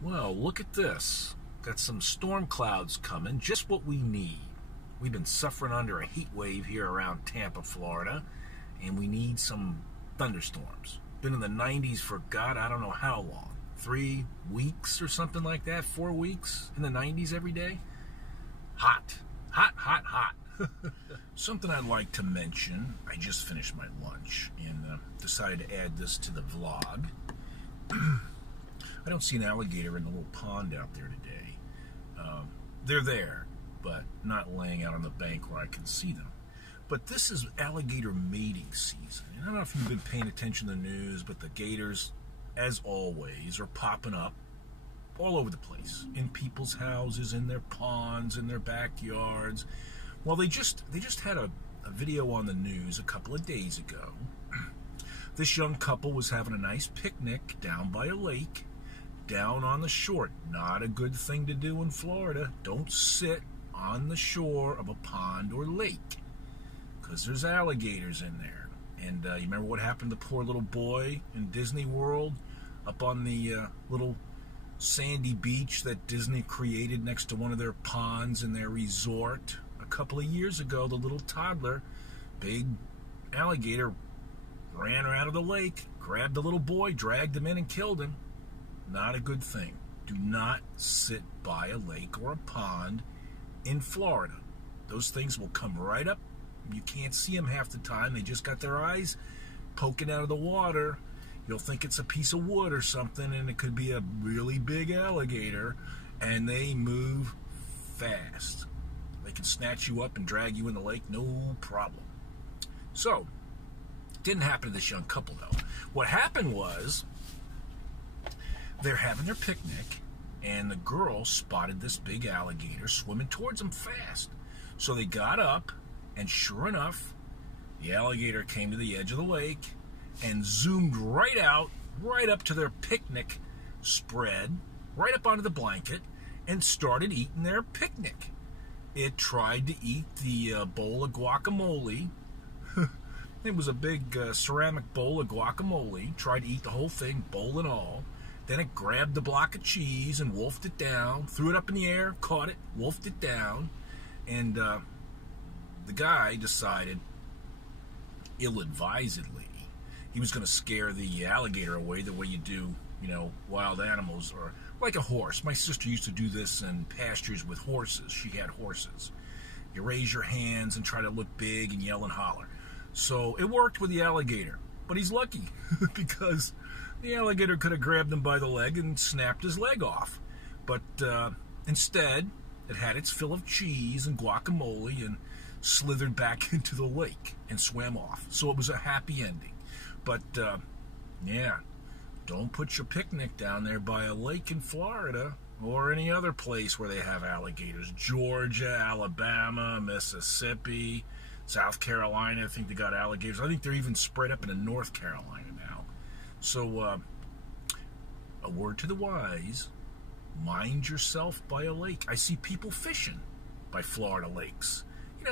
Well, look at this. Got some storm clouds coming, just what we need. We've been suffering under a heat wave here around Tampa, Florida, and we need some thunderstorms. Been in the 90s for God, I don't know how long. 3 weeks or something like that, 4 weeks in the 90s every day. Hot, hot, hot, hot. Something I'd like to mention, I just finished my lunch and decided to add this to the vlog. I don't see an alligator in the little pond out there today. They're there, but not laying out on the bank where I can see them. But this is alligator mating season. And I don't know if you've been paying attention to the news, but the gators, as always, are popping up all over the place. In people's houses, in their ponds, in their backyards. Well, they just had a video on the news a couple of days ago. This young couple was having a nice picnic down by a lake, down on the shore. Not a good thing to do in Florida. Don't sit on the shore of a pond or lake, because there's alligators in there. And you remember what happened to the poor little boy in Disney World up on the little sandy beach that Disney created next to one of their ponds in their resort? A couple of years ago, the little toddler, big alligator, ran out of the lake, grabbed the little boy, dragged him in and killed him. Not a good thing. Do not sit by a lake or a pond in Florida. Those things will come right up. You can't see them half the time. They just got their eyes poking out of the water. You'll think it's a piece of wood or something, and it could be a really big alligator, and they move fast. They can snatch you up and drag you in the lake, no problem. So, it didn't happen to this young couple, though. What happened was, they're having their picnic, and the girl spotted this big alligator swimming towards them fast. So they got up, and sure enough, the alligator came to the edge of the lake and zoomed right out, right up to their picnic spread, right up onto the blanket, and started eating their picnic. It tried to eat the bowl of guacamole. It was a big ceramic bowl of guacamole. Tried to eat the whole thing, bowl and all. Then it grabbed the block of cheese and wolfed it down, threw it up in the air, caught it, wolfed it down, and the guy decided, ill-advisedly, he was going to scare the alligator away the way you do, wild animals, or like a horse. My sister used to do this in pastures with horses. She had horses. You raise your hands and try to look big and yell and holler. So it worked with the alligator, but he's lucky because the alligator could have grabbed him by the leg and snapped his leg off. But instead, it had its fill of cheese and guacamole and slithered back into the lake and swam off. So it was a happy ending. But, yeah, don't put your picnic down there by a lake in Florida or any other place where they have alligators. Georgia, Alabama, Mississippi, South Carolina, I think they got alligators. I think they're even spread up into North Carolina now. So, a word to the wise, mind yourself by a lake. I see people fishing by Florida lakes.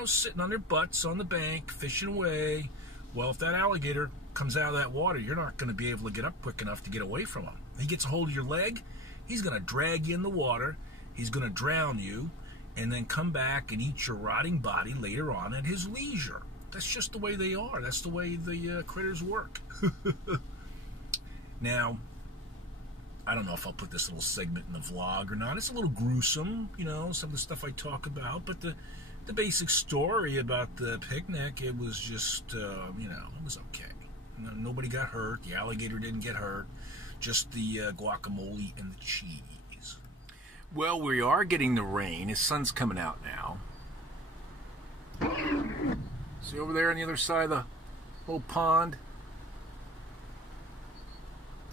Sitting on their butts on the bank, fishing away. Well, if that alligator comes out of that water, you're not going to be able to get up quick enough to get away from him. He gets a hold of your leg, he's going to drag you in the water, he's going to drown you, and then come back and eat your rotting body later on at his leisure. That's just the way they are. That's the way the critters work. Now, I don't know if I'll put this little segment in the vlog or not. It's a little gruesome, some of the stuff I talk about, but the basic story about the picnic, it was just, it was okay. Nobody got hurt. The alligator didn't get hurt. Just the guacamole and the cheese. Well, we are getting the rain. The sun's coming out now. See over there on the other side of the little pond?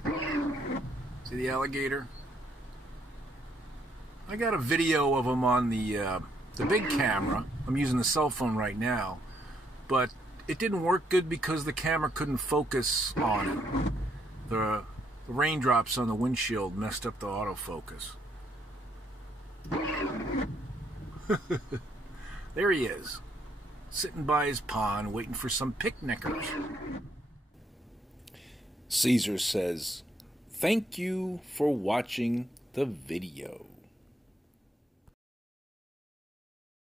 See the alligator? I got a video of him on the big camera. I'm using the cell phone right now, but it didn't work good because the camera couldn't focus on him. The raindrops on the windshield messed up the autofocus. There he is, sitting by his pond waiting for some picnickers. Caesar says, "Thank you for watching the video.